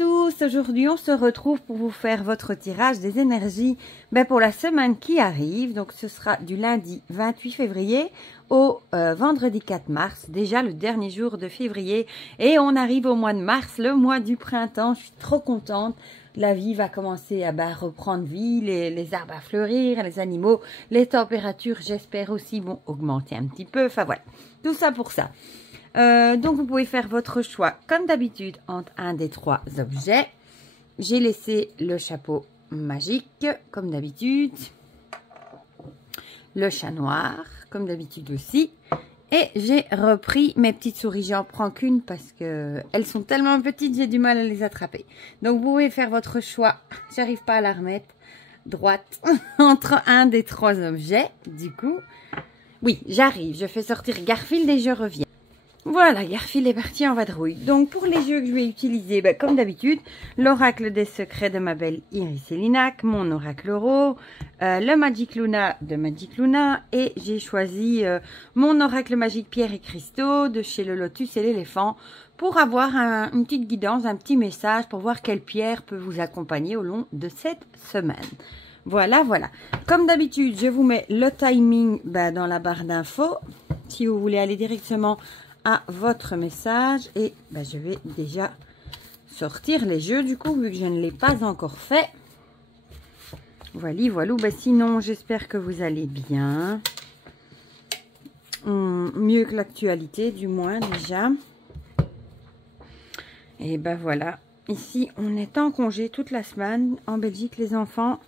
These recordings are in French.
tous, aujourd'hui on se retrouve pour vous faire votre tirage des énergies pour la semaine qui arrive. Donc ce sera du lundi 28 février au vendredi 4 mars, déjà le dernier jour de février. Et on arrive au mois de mars, le mois du printemps. Je suis trop contente. La vie va commencer à reprendre vie, les arbres à fleurir, les animaux, les températures j'espère aussi vont augmenter un petit peu. Enfin voilà, tout ça pour ça. Donc vous pouvez faire votre choix comme d'habitude entre un des trois objets. J'ai laissé le chapeau magique comme d'habitude, le chat noir comme d'habitude aussi, et j'ai repris mes petites souris. J'en prends qu'une parce que elles sont tellement petites, j'ai du mal à les attraper. Donc vous pouvez faire votre choix, j'arrive pas à la remettre droite, entre un des trois objets. Du coup, oui, j'arrive, je fais sortir Garfield et je reviens. Voilà, Garfield est parti en vadrouille. Donc, pour les jeux que je vais utiliser, comme d'habitude, l'oracle des secrets de ma belle Iris Elinac, mon oracle Euro, le Magic Luna de Magic Luna, et j'ai choisi mon oracle magique Pierre et Cristaux de chez le Lotus et l'éléphant pour avoir une petite guidance, un petit message pour voir quelle pierre peut vous accompagner au long de cette semaine. Voilà, voilà. Comme d'habitude, je vous mets le timing dans la barre d'infos si vous voulez aller directement à votre message. Et je vais déjà sortir les jeux du coup vu que je ne l'ai pas encore fait. Voilà, voilà. Sinon j'espère que vous allez bien, mieux que l'actualité du moins déjà. Et voilà, ici on est en congé toute la semaine en Belgique les enfants,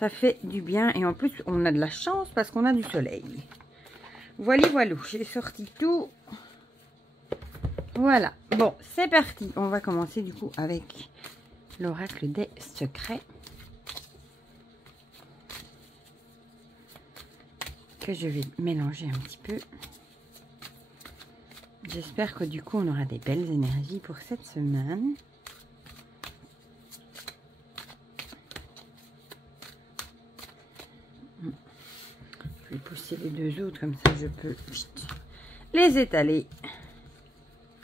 ça fait du bien et en plus on a de la chance parce qu'on a du soleil. Voilà, voilà, j'ai sorti tout. Voilà, bon, c'est parti. On va commencer du coup avec l'oracle des secrets. Que je vais mélanger un petit peu. J'espère que du coup on aura des belles énergies pour cette semaine. Je vais pousser les deux autres comme ça je peux les étaler.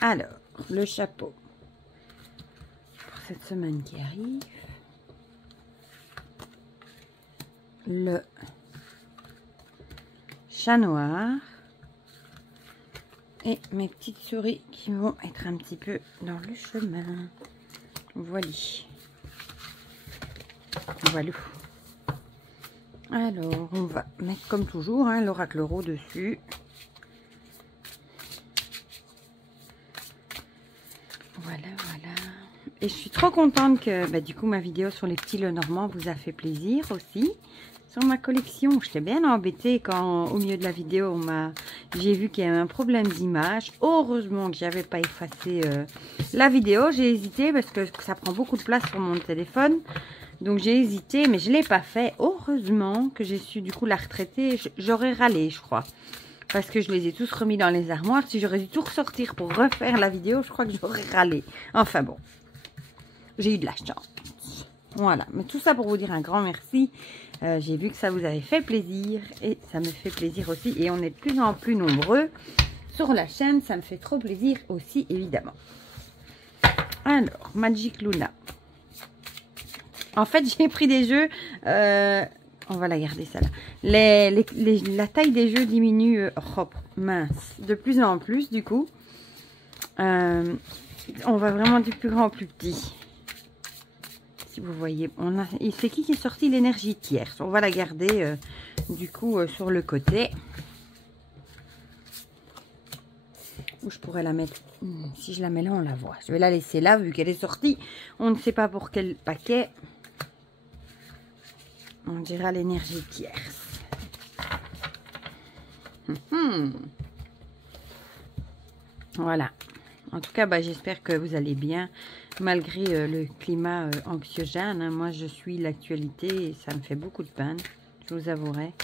Alors, le chapeau pour cette semaine qui arrive. Le chat noir. Et mes petites souris qui vont être un petit peu dans le chemin. Voilà. Voilà. Alors, on va mettre comme toujours l'oracle Euro dessus. Voilà, voilà. Et je suis trop contente que du coup ma vidéo sur les petits Lenormand vous a fait plaisir aussi. Sur ma collection, j'étais bien embêtée quand au milieu de la vidéo j'ai vu qu'il y avait un problème d'image. Heureusement que j'avais pas effacé la vidéo. J'ai hésité parce que ça prend beaucoup de place sur mon téléphone. Donc j'ai hésité mais je l'ai pas fait. Heureusement que j'ai su du coup la retraiter. J'aurais râlé je crois. Parce que je les ai tous remis dans les armoires. Si j'aurais dû tout ressortir pour refaire la vidéo, je crois que j'aurais râlé. Enfin bon, j'ai eu de la chance. Voilà, mais tout ça pour vous dire un grand merci. J'ai vu que ça vous avait fait plaisir et ça me fait plaisir aussi. Et on est de plus en plus nombreux sur la chaîne. Ça me fait trop plaisir aussi, évidemment. Alors, Magic Luna. En fait, j'ai pris des jeux... on va la garder ça là. La taille des jeux diminue mince de plus en plus du coup. On va vraiment du plus grand au plus petit. Si vous voyez, c'est qui est sorti l'énergie tierce. On va la garder du coup sur le côté. Où je pourrais la mettre. Si je la mets là, on la voit. Je vais la laisser là vu qu'elle est sortie. On ne sait pas pour quel paquet. On dira l'énergie tierce. Voilà. En tout cas, j'espère que vous allez bien. Malgré le climat anxiogène. Moi, je suis l'actualité et ça me fait beaucoup de peine. Je vous avouerai.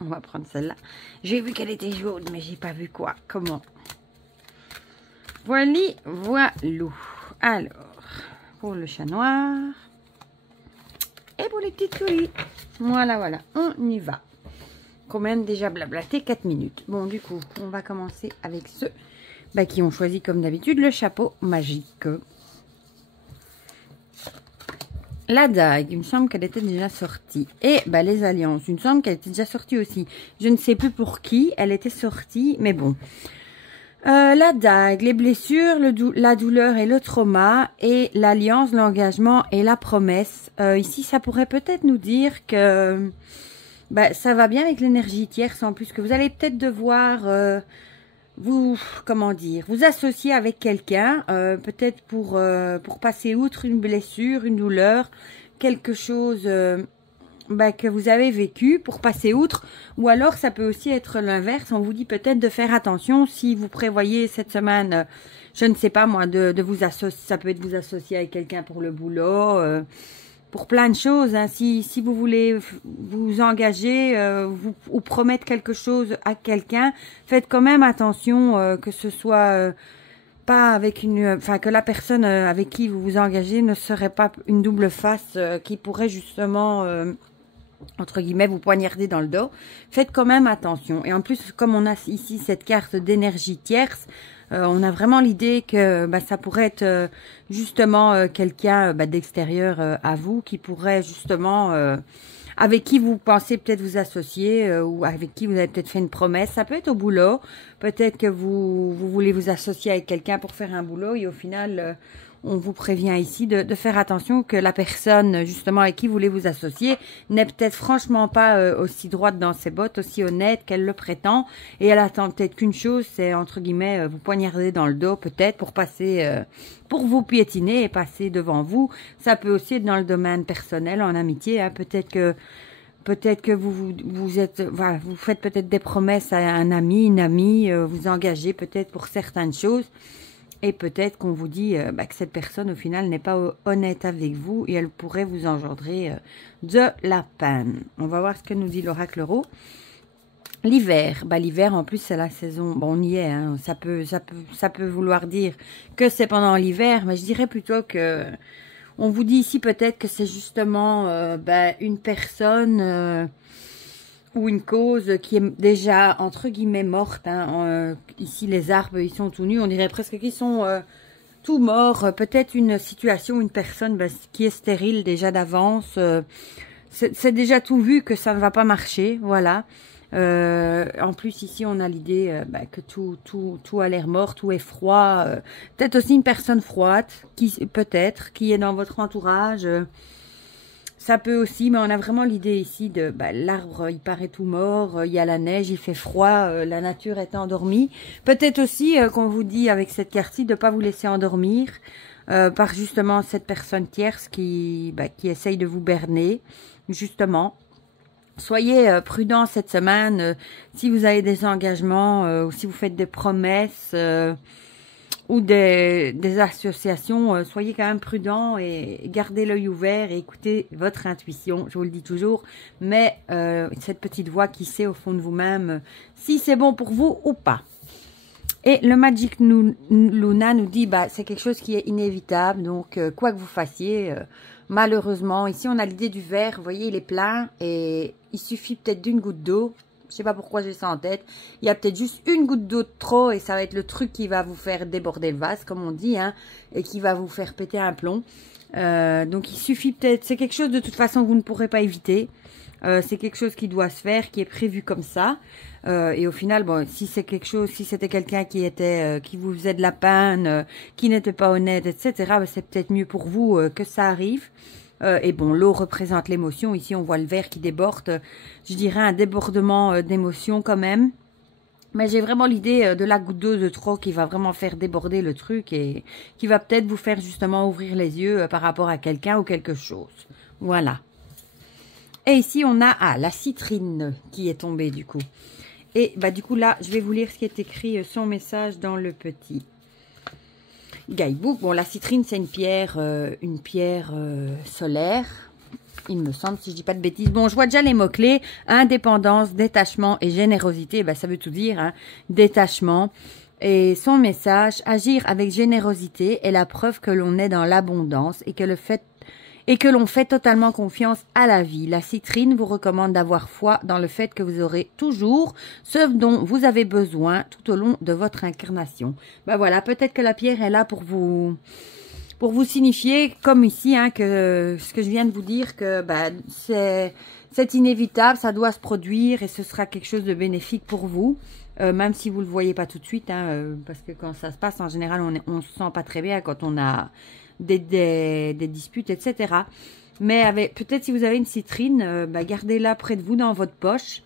On va prendre celle-là. J'ai vu qu'elle était jaune, mais j'ai pas vu quoi. Comment. Voilà, voilà. Alors, pour le chat noir. Et pour les petites souris. Voilà, voilà. On y va. Combien déjà blablaté 4 minutes. Bon, du coup, on va commencer avec ce qui ont choisi comme d'habitude le chapeau magique. La dague, il me semble qu'elle était déjà sortie. Et les alliances, il me semble qu'elle était déjà sortie aussi. Je ne sais plus pour qui elle était sortie, mais bon. La dague, les blessures, la douleur et le trauma, et l'alliance, l'engagement et la promesse. Ici, ça pourrait peut-être nous dire que ça va bien avec l'énergie tierce, en plus que vous allez peut-être devoir vous associer avec quelqu'un, peut-être pour passer outre une blessure, une douleur, quelque chose que vous avez vécu, pour passer outre. Ou alors ça peut aussi être l'inverse, on vous dit peut-être de faire attention si vous prévoyez cette semaine, je ne sais pas moi, de vous associer, ça peut être vous associer avec quelqu'un pour le boulot, pour plein de choses, hein. Si vous voulez vous engager ou promettre quelque chose à quelqu'un, faites quand même attention que ce soit pas avec que la personne avec qui vous vous engagez ne serait pas une double face qui pourrait justement entre guillemets vous poignarder dans le dos. Faites quand même attention. Et en plus, comme on a ici cette carte d'énergie tierce, on a vraiment l'idée que ça pourrait être justement quelqu'un d'extérieur à vous, qui pourrait justement avec qui vous pensez peut-être vous associer ou avec qui vous avez peut-être fait une promesse. Ça peut être au boulot, peut-être que vous voulez vous associer avec quelqu'un pour faire un boulot et au final on vous prévient ici de faire attention que la personne justement avec qui vous voulez vous associer n'est peut-être franchement pas aussi droite dans ses bottes, aussi honnête qu'elle le prétend, et elle attend peut-être qu'une chose, c'est entre guillemets vous poignarder dans le dos peut-être pour passer, pour vous piétiner et passer devant vous. Ça peut aussi être dans le domaine personnel, en amitié, hein. Peut-être que vous faites peut-être des promesses à un ami, une amie, vous engagez peut-être pour certaines choses. Et peut-être qu'on vous dit que cette personne, au final, n'est pas honnête avec vous et elle pourrait vous engendrer de la peine. On va voir ce que nous dit l'oracle Euro. L'hiver. L'hiver, en plus, c'est la saison. Bon, on y est. Hein. Ça peut vouloir dire que c'est pendant l'hiver, mais je dirais plutôt que... On vous dit ici peut-être que c'est justement une personne... ou une cause qui est déjà, entre guillemets, morte. Hein. Ici, les arbres, ils sont tout nus. On dirait presque qu'ils sont tout morts. Peut-être une situation, une personne qui est stérile déjà d'avance. C'est déjà tout vu que ça ne va pas marcher. Voilà. En plus, ici, on a l'idée que tout a l'air mort, tout est froid. Peut-être aussi une personne froide, qui est dans votre entourage. Ça peut aussi, mais on a vraiment l'idée ici de l'arbre, il paraît tout mort, il y a la neige, il fait froid, la nature est endormie. Peut-être aussi qu'on vous dit avec cette carte-ci de ne pas vous laisser endormir par justement cette personne tierce qui essaye de vous berner, justement. Soyez prudents cette semaine si vous avez des engagements ou si vous faites des promesses ou des associations, soyez quand même prudents et gardez l'œil ouvert et écoutez votre intuition, je vous le dis toujours, mais cette petite voix qui sait au fond de vous-même si c'est bon pour vous ou pas. Et le Magic Luna nous dit, c'est quelque chose qui est inévitable, donc quoi que vous fassiez, malheureusement, ici on a l'idée du verre, vous voyez il est plein et il suffit peut-être d'une goutte d'eau. Je sais pas pourquoi j'ai ça en tête. Il y a peut-être juste une goutte d'eau de trop et ça va être le truc qui va vous faire déborder le vase, comme on dit, hein, et qui va vous faire péter un plomb. Donc il suffit peut-être, c'est quelque chose de toute façon que vous ne pourrez pas éviter. C'est quelque chose qui doit se faire, qui est prévu comme ça. Et au final, bon, si c'est quelque chose, si c'était quelqu'un qui vous faisait de la peine, qui n'était pas honnête, etc., c'est peut-être mieux pour vous que ça arrive. Et bon, l'eau représente l'émotion. Ici, on voit le verre qui déborde. Je dirais un débordement d'émotion quand même. Mais j'ai vraiment l'idée de la goutte d'eau de trop qui va vraiment faire déborder le truc et qui va peut-être vous faire justement ouvrir les yeux par rapport à quelqu'un ou quelque chose. Voilà. Et ici, on a la citrine qui est tombée du coup. Et du coup, là, je vais vous lire ce qui est écrit, son message dans le petit guidebook. Bon, la citrine, c'est une pierre solaire, il me semble, si je dis pas de bêtises. Bon, je vois déjà les mots-clés, indépendance, détachement et générosité. Ça veut tout dire, hein. Détachement. Et son message, agir avec générosité est la preuve que l'on est dans l'abondance et que le fait et que l'on fait totalement confiance à la vie. La citrine vous recommande d'avoir foi dans le fait que vous aurez toujours ce dont vous avez besoin tout au long de votre incarnation. Ben voilà, peut-être que la pierre est là pour vous signifier, comme ici, hein, que ce que je viens de vous dire, que c'est inévitable, ça doit se produire et ce sera quelque chose de bénéfique pour vous. Même si vous ne le voyez pas tout de suite, hein, parce que quand ça se passe, en général, on ne se sent pas très bien quand on a des disputes, etc. Mais peut-être si vous avez une citrine, gardez-la près de vous dans votre poche.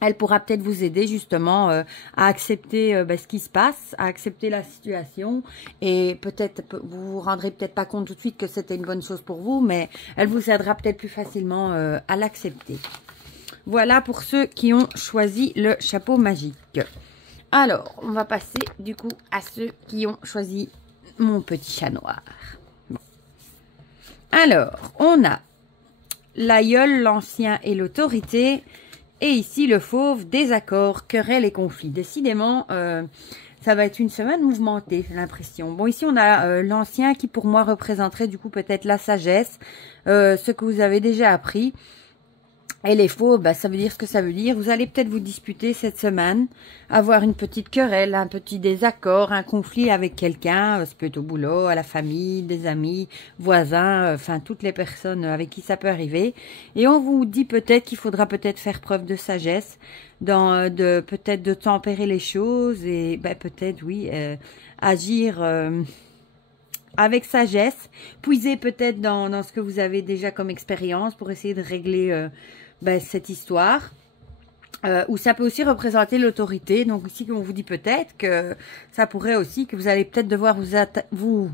Elle pourra peut-être vous aider justement à accepter ce qui se passe, à accepter la situation. Et peut-être, vous vous rendrez peut-être pas compte tout de suite que c'était une bonne chose pour vous, mais elle vous aidera peut-être plus facilement à l'accepter. Voilà pour ceux qui ont choisi le chapeau magique. Alors, on va passer du coup à ceux qui ont choisi mon petit chat noir. Bon. Alors, on a l'aïeul, l'ancien et l'autorité. Et ici, le fauve, désaccord, querelle et conflit. Décidément, ça va être une semaine mouvementée, j'ai l'impression. Bon, ici, on a l'ancien qui, pour moi, représenterait du coup peut-être la sagesse, ce que vous avez déjà appris. Et les faux, ça veut dire ce que ça veut dire. Vous allez peut-être vous disputer cette semaine, avoir une petite querelle, un petit désaccord, un conflit avec quelqu'un. Ça peut être au boulot, à la famille, des amis, voisins, enfin toutes les personnes avec qui ça peut arriver. Et on vous dit peut-être qu'il faudra peut-être faire preuve de sagesse, peut-être de tempérer les choses et peut-être, oui, agir avec sagesse. Puiser peut-être dans ce que vous avez déjà comme expérience pour essayer de régler cette histoire. Ou ça peut aussi représenter l'autorité. Donc ici, on vous dit peut-être que ça pourrait aussi, que vous allez peut-être devoir vous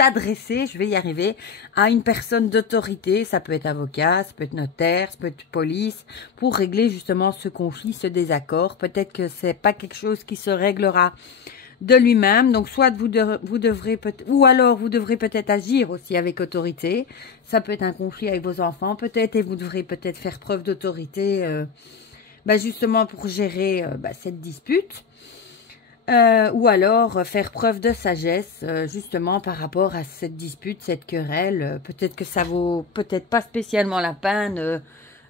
adresser, je vais y arriver, à une personne d'autorité. Ça peut être avocat, ça peut être notaire, ça peut être police, pour régler justement ce conflit, ce désaccord. Peut-être que c'est pas quelque chose qui se réglera de lui-même. Donc soit vous devrez peut-être, ou alors vous devrez peut-être agir aussi avec autorité. Ça peut être un conflit avec vos enfants peut-être, et vous devrez peut-être faire preuve d'autorité justement pour gérer cette dispute. Ou alors faire preuve de sagesse justement par rapport à cette dispute, cette querelle. Peut-être que ça vaut peut-être pas spécialement la peine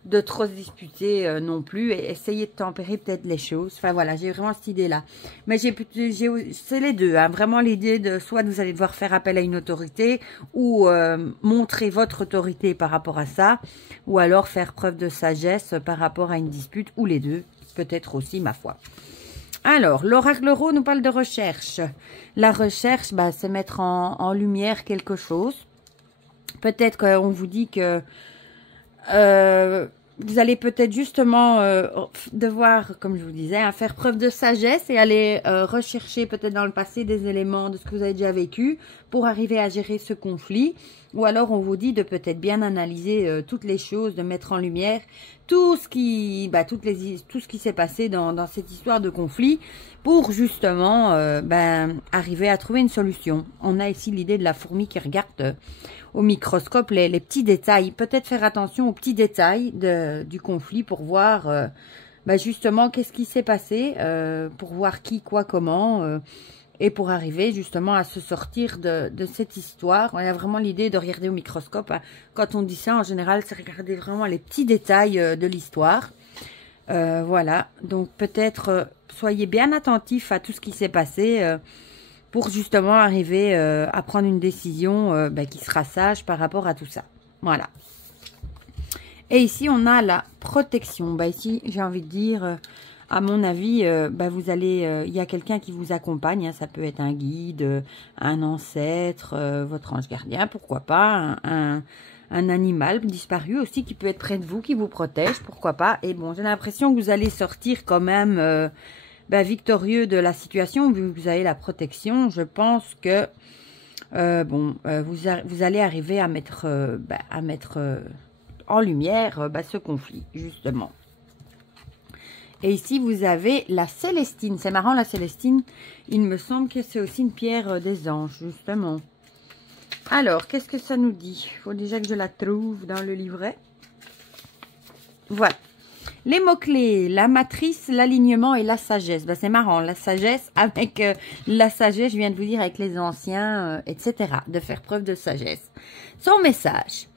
de trop se disputer non plus, et essayer de tempérer peut-être les choses. Enfin voilà, j'ai vraiment cette idée-là. Mais c'est les deux, hein, vraiment l'idée de soit vous allez devoir faire appel à une autorité, ou montrer votre autorité par rapport à ça, ou alors faire preuve de sagesse par rapport à une dispute, ou les deux, peut-être aussi, ma foi. Alors, l'oracle Rho nous parle de recherche. La recherche, c'est mettre en lumière quelque chose. Peut-être qu'on vous dit que vous allez peut-être justement devoir, comme je vous disais, faire preuve de sagesse et aller rechercher peut-être dans le passé des éléments de ce que vous avez déjà vécu pour arriver à gérer ce conflit. Ou alors on vous dit de peut-être bien analyser toutes les choses, de mettre en lumière tout ce qui s'est passé dans cette histoire de conflit pour justement arriver à trouver une solution. On a ici l'idée de la fourmi qui regarde au microscope les petits détails. Peut-être faire attention aux petits détails du conflit pour voir justement qu'est-ce qui s'est passé, pour voir qui, quoi, comment, et pour arriver justement à se sortir de cette histoire. On a vraiment l'idée de regarder au microscope. Hein. Quand on dit ça, en général, c'est regarder vraiment les petits détails de l'histoire. Voilà, donc peut-être soyez bien attentifs à tout ce qui s'est passé pour justement arriver à prendre une décision qui sera sage par rapport à tout ça. Voilà. Et ici, on a la protection. Ici, j'ai envie de dire, à mon avis, vous allez, il y a quelqu'un qui vous accompagne. Hein, ça peut être un guide, un ancêtre, votre ange gardien, pourquoi pas, un animal disparu aussi qui peut être près de vous, qui vous protège, pourquoi pas. Et bon, j'ai l'impression que vous allez sortir quand même victorieux de la situation, vu que vous avez la protection. Je pense que vous allez arriver à mettre en lumière ce conflit, justement. Et ici, vous avez la Célestine. C'est marrant, la Célestine. Il me semble que c'est aussi une pierre des anges, justement. Alors, qu'est-ce que ça nous dit? Il faut déjà que je la trouve dans le livret. Voilà. Les mots-clés, la matrice, l'alignement et la sagesse. Ben, c'est marrant, la sagesse avec la sagesse, je viens de vous dire, avec les anciens, etc. De faire preuve de sagesse. Son message.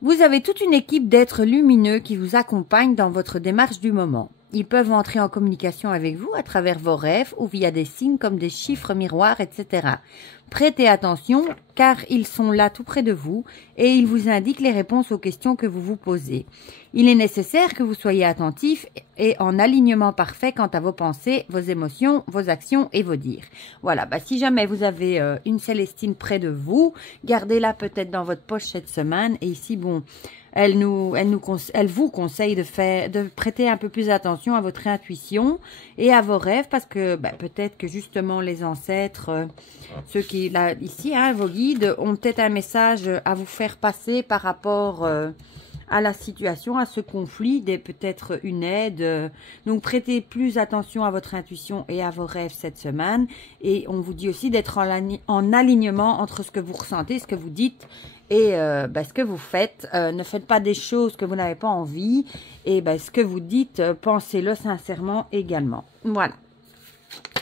Vous avez toute une équipe d'êtres lumineux qui vous accompagnent dans votre démarche du moment. Ils peuvent entrer en communication avec vous à travers vos rêves ou via des signes comme des chiffres miroirs, etc. Prêtez attention car ils sont là tout près de vous et ils vous indiquent les réponses aux questions que vous vous posez. Il est nécessaire que vous soyez attentif et en alignement parfait quant à vos pensées, vos émotions, vos actions et vos dires. Voilà, bah, si jamais vous avez une Célestine près de vous, gardez-la peut-être dans votre poche cette semaine. Et ici, bon, elle vous conseille de prêter un peu plus attention à votre intuition et à vos rêves parce que bah, peut-être que justement les ancêtres, ceux qui là ici, hein, vos guides, ont peut-être un message à vous faire passer par rapport à la situation, à ce conflit, peut-être une aide. Donc prêtez plus attention à votre intuition et à vos rêves cette semaine. Et on vous dit aussi d'être en alignement entre ce que vous ressentez, ce que vous dites et ce que vous faites. Ne faites pas des choses que vous n'avez pas envie. Et ce que vous dites, pensez-le sincèrement également. Voilà.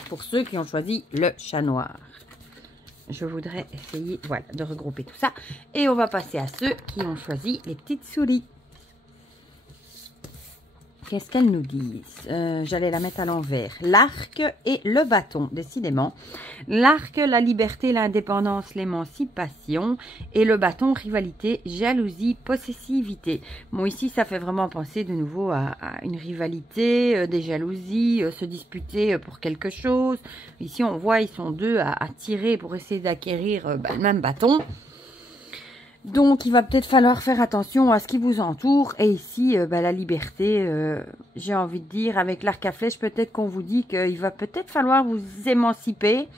Pour ceux qui ont choisi le chat noir. Je voudrais essayer, voilà, de regrouper tout ça. Et on va passer à ceux qui ont choisi les petites souris. Qu'est-ce qu'elles nous disent? J'allais la mettre à l'envers. L'arc et le bâton, décidément. L'arc, la liberté, l'indépendance, l'émancipation. Et le bâton, rivalité, jalousie, possessivité. Bon, ici, ça fait vraiment penser de nouveau à une rivalité, des jalousies, se disputer pour quelque chose. Ici, on voit, ils sont deux à tirer pour essayer d'acquérir le même bâton. Donc, il va peut-être falloir faire attention à ce qui vous entoure. Et ici, la liberté, j'ai envie de dire, avec l'arc à flèche, peut-être qu'on vous dit qu'il va peut-être falloir vous émanciper,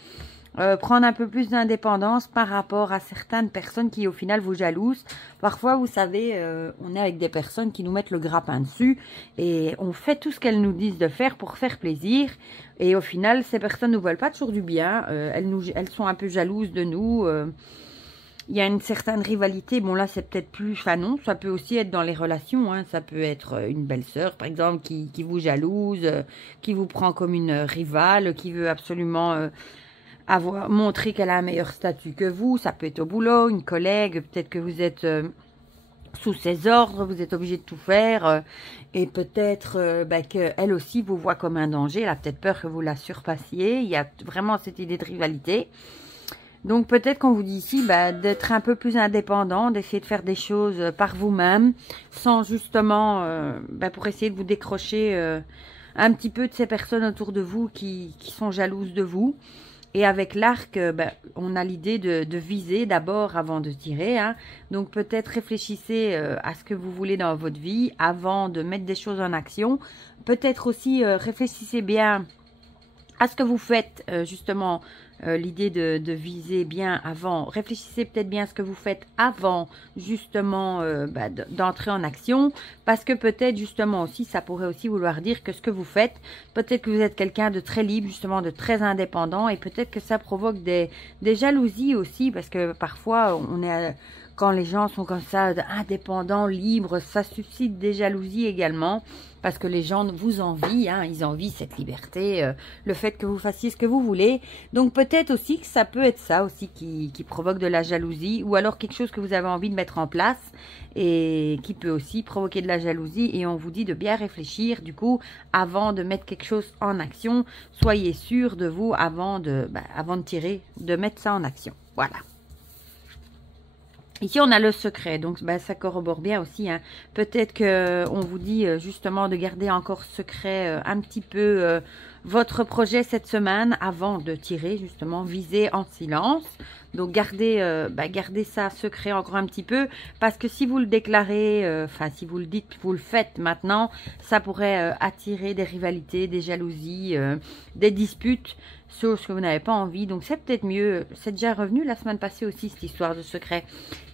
prendre un peu plus d'indépendance par rapport à certaines personnes qui, au final, vous jalousent. Parfois, vous savez, on est avec des personnes qui nous mettent le grappin dessus et on fait tout ce qu'elles nous disent de faire pour faire plaisir. Et au final, ces personnes ne nous veulent pas toujours du bien. Elles sont un peu jalouses de nous. Il y a une certaine rivalité. Bon, là, c'est peut-être plus... Enfin, non, ça peut aussi être dans les relations. Hein. Ça peut être une belle-sœur, par exemple, qui vous jalouse, qui vous prend comme une rivale, qui veut absolument montrer qu'elle a un meilleur statut que vous. Ça peut être au boulot, une collègue. Peut-être que vous êtes sous ses ordres, vous êtes obligé de tout faire. Et peut-être qu'elle aussi vous voit comme un danger. Elle a peut-être peur que vous la surpassiez. Il y a vraiment cette idée de rivalité. Donc peut-être qu'on vous dit ici d'être un peu plus indépendant, d'essayer de faire des choses par vous-même, sans justement, pour essayer de vous décrocher un petit peu de ces personnes autour de vous qui sont jalouses de vous. Et avec l'arc, on a l'idée de viser d'abord avant de tirer. Hein. Donc peut-être réfléchissez à ce que vous voulez dans votre vie avant de mettre des choses en action. Peut-être aussi réfléchissez bien à ce que vous faites justement. L'idée de viser bien avant, réfléchissez peut-être bien à ce que vous faites avant justement d'entrer en action, parce que peut-être justement aussi ça pourrait aussi vouloir dire que ce que vous faites, peut-être que vous êtes quelqu'un de très libre, justement de très indépendant, et peut-être que ça provoque des jalousies aussi, parce que parfois on est quand les gens sont comme ça, indépendants, libres, ça suscite des jalousies également. Parce que les gens vous envient, hein, ils envient cette liberté, le fait que vous fassiez ce que vous voulez. Donc peut-être aussi que ça peut être ça aussi qui provoque de la jalousie. Ou alors quelque chose que vous avez envie de mettre en place et qui peut aussi provoquer de la jalousie. Et on vous dit de bien réfléchir du coup avant de mettre quelque chose en action. Soyez sûr de vous avant de tirer, de mettre ça en action. Voilà. Ici, on a le secret, donc ça corrobore bien aussi. Hein. Peut-être qu'on vous dit justement de garder encore secret un petit peu votre projet cette semaine avant de tirer, justement, viser en silence. Donc, gardez ça secret encore un petit peu, parce que si vous le déclarez, si vous le dites, vous le faites maintenant, ça pourrait attirer des rivalités, des jalousies, des disputes, chose que vous n'avez pas envie. Donc, c'est peut-être mieux, c'est déjà revenu la semaine passée aussi, cette histoire de secret.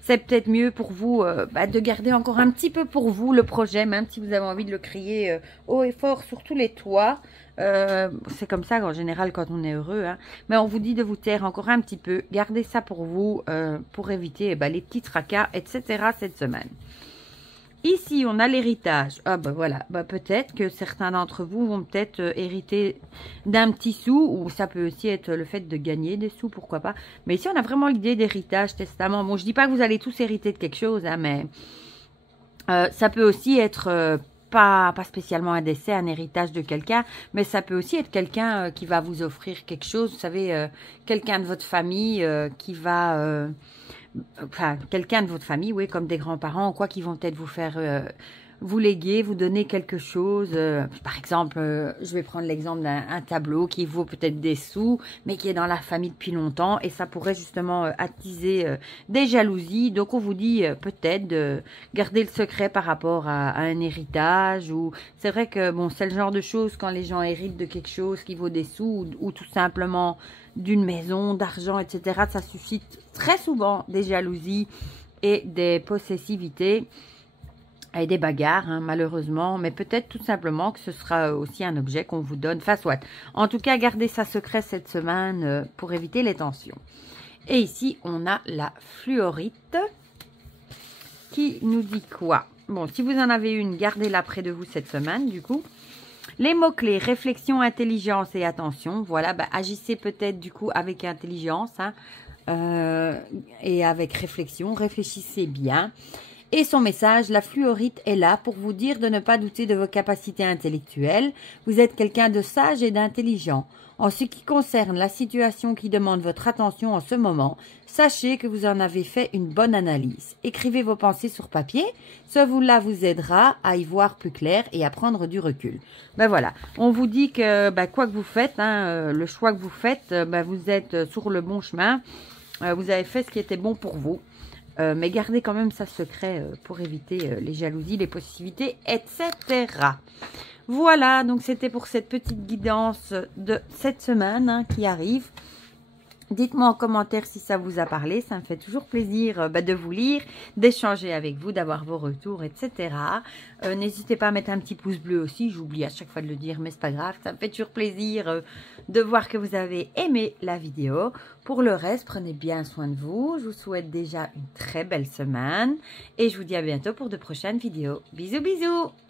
C'est peut-être mieux pour vous de garder encore un petit peu pour vous le projet, même si vous avez envie de le crier haut et fort sur tous les toits. C'est comme ça en général quand on est heureux. Hein. Mais on vous dit de vous taire encore un petit peu. Gardez ça pour vous pour éviter les petits tracas, etc. cette semaine. Ici, on a l'héritage. Ah bah voilà, bah peut-être que certains d'entre vous vont peut-être hériter d'un petit sou, ou ça peut aussi être le fait de gagner des sous, pourquoi pas. Mais ici, on a vraiment l'idée d'héritage, testament. Bon, je dis pas que vous allez tous hériter de quelque chose, hein, mais ça peut aussi être pas spécialement un décès, un héritage de quelqu'un, mais ça peut aussi être quelqu'un qui va vous offrir quelque chose. Vous savez, quelqu'un de votre famille qui va... enfin, quelqu'un de votre famille, oui, comme des grands-parents ou quoi, qui vont peut-être vous faire, vous léguer, vous donner quelque chose. Par exemple, je vais prendre l'exemple d'un tableau qui vaut peut-être des sous, mais qui est dans la famille depuis longtemps, et ça pourrait justement attiser des jalousies. Donc, on vous dit peut-être de garder le secret par rapport à un héritage, ou c'est vrai que, bon, c'est le genre de choses quand les gens héritent de quelque chose qui vaut des sous, ou tout simplement d'une maison, d'argent, etc. Ça suscite très souvent des jalousies et des possessivités et des bagarres, hein, malheureusement. Mais peut-être tout simplement que ce sera aussi un objet qu'on vous donne. Enfin, soit. En tout cas, gardez ça secret cette semaine pour éviter les tensions. Et ici, on a la fluorite qui nous dit quoi? Bon, si vous en avez une, gardez-la près de vous cette semaine, du coup. Les mots-clés, réflexion, intelligence et attention. Voilà, bah, agissez peut-être du coup avec intelligence hein, et avec réflexion. Réfléchissez bien. Et son message, la fluorite est là pour vous dire de ne pas douter de vos capacités intellectuelles. Vous êtes quelqu'un de sage et d'intelligent. En ce qui concerne la situation qui demande votre attention en ce moment, sachez que vous en avez fait une bonne analyse. Écrivez vos pensées sur papier, cela vous aidera à y voir plus clair et à prendre du recul. Ben voilà, on vous dit que quoi que vous faites, hein, le choix que vous faites, vous êtes sur le bon chemin. Vous avez fait ce qui était bon pour vous. Mais gardez quand même ça secret pour éviter les jalousies, les possibilités, etc. Voilà, donc c'était pour cette petite guidance de cette semaine hein, qui arrive. Dites-moi en commentaire si ça vous a parlé, ça me fait toujours plaisir de vous lire, d'échanger avec vous, d'avoir vos retours, etc. N'hésitez pas à mettre un petit pouce bleu aussi, j'oublie à chaque fois de le dire, mais c'est pas grave, ça me fait toujours plaisir de voir que vous avez aimé la vidéo. Pour le reste, prenez bien soin de vous, je vous souhaite déjà une très belle semaine et je vous dis à bientôt pour de prochaines vidéos. Bisous bisous!